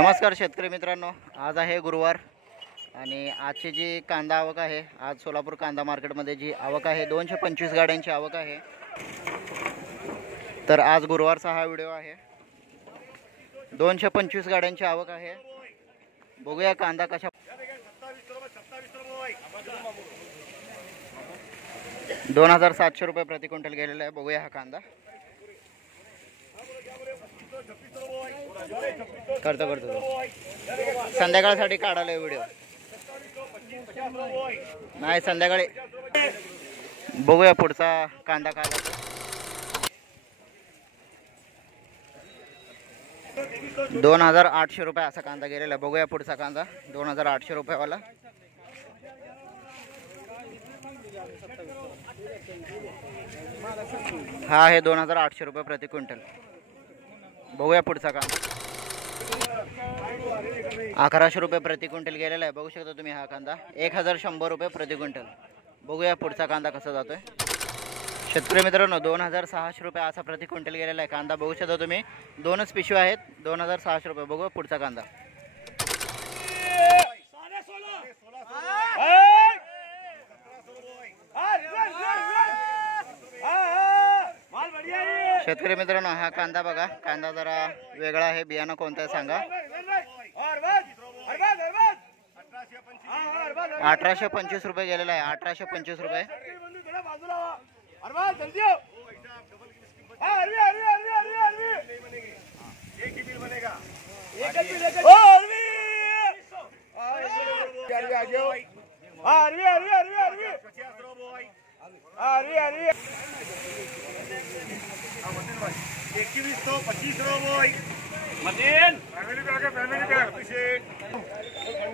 नमस्कार शेतकरी मित्रांनो, आज आहे गुरुवार आणि आजची जी कांदा आवक आहे, आज सोलापूर कांदा मार्केटमध्ये जी आवक आहे 225 गाड्यांची आवक आहे। तर आज गुरुवारचा हा व्हिडिओ आहे। 225 गाड्यांची आवक आहे। बघूया कांदा कशा 2700 रुपये प्रति क्विंटल गेलेला आहे। बघूया हा कांदा करतो संध्याकाळसाठी काढायला व्हिडिओ नाही, संध्याकाळी बघूया पुढचा कांदा काय लागतो। 2800 रुपये असा कांदा गेलेला आहे। बघूया पुढचा कांदा 2800 रुपयेवाला। हा आहे 2800 रुपये प्रति क्विंटल। बघूया पुढचा कांदा 1100 रुपये प्रति क्विंटल गेलेला आहे। बघू शकता तुम्ही हा कांदा 1100 रुपये प्रति क्विंटल। बघूया पुढचा कांदा कसा जातोय। शेतकरी मित्रांनो 2600 रुपये असा प्रति क्विंटल गेलेला आहे कांदा। बघू शकता तुम्ही दोनच पिशव्या आहेत, 2600 रुपये। बघूया पुढचा कांदा शेतकरी मित्रांनो हा कांदा बघा, कांदा जरा वेगळा आहे। बियाणं कोणतं आहे सांगा। 1825 रुपये गेलेला आहे। 1825 रुपये।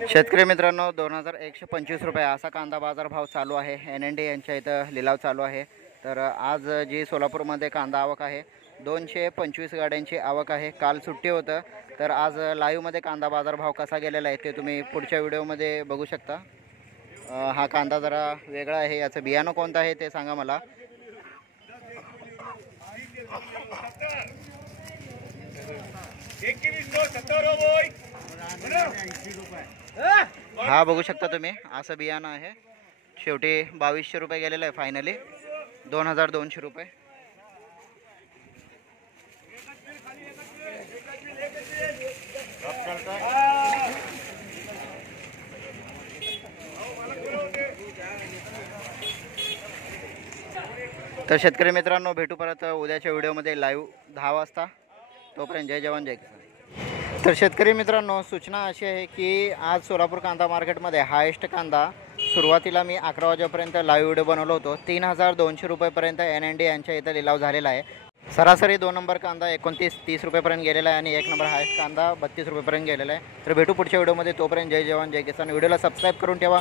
शेतकरी मित्रांनो 2125 रुपये असा कांदा बाजार भाव चालू आहे। NND यांच्या इथं लिलाव चालू आहे। तर आज जी सोलापूरमध्ये कांदा आवक आहे 225 गाड्यांची आवक आहे। काल सुट्टी होतं, तर आज लाईव्हमध्ये कांदा बाजार भाव कसा गेलेला आहे ते तुम्ही पुढच्या व्हिडिओमध्ये बघू शकता। हा कांदा जरा वेगळा आहे। याचं बियाणं कोणतं आहे ते सांगा मला। हा बघू शकता तुम्ही असं बियाणं आहे। शेवटी 2200 रुपये गेलेलं आहे फायनली 2200 रुपये। तर शेतकरी मित्रांनो भेटू परत उद्याच्या व्हिडिओमध्ये लाईव्ह 10 वाजता। तोपर्यंत जय जवान जय किसान। तर शेतकरी मित्रांनो सूचना अशी आहे की आज सोलापूर कांदा मार्केटमध्ये हायेस्ट कांदा सुरुवातीला मी 11 वाजेपर्यंत लाईव्ह व्हिडिओ बनवलो होतो। 3200 रुपयेपर्यंत NND यांच्या इथं लिलाव झालेला आहे। सरासरी 2 नंबर कांदा 29-30 रुपयेपर्यंत गेलेला आहे आणि 1 नंबर हायेस्ट कांदा 32 रुपयेपर्यंत गेलेला आहे। तर भेटू पुढच्या व्हिडिओमध्ये। तोपर्यंत जय जवान जय किसान। व्हिडिओला सबस्क्राईब करून ठेवा।